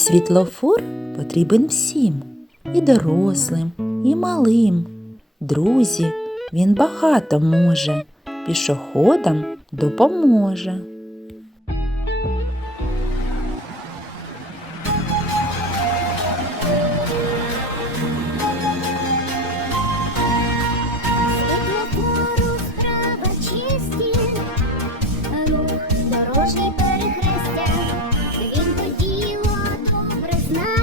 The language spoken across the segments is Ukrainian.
Світлофор потрібен всім, і дорослим, і малим. Друзі, він багато може, пішоходам допоможе. It's not.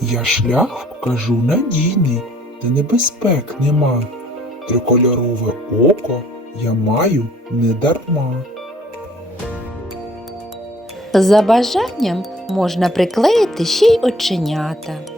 Я шлях вкажу надійний, де небезпек нема. Трикольорове око я маю не дарма. За бажанням можна приклеїти ще й оченята.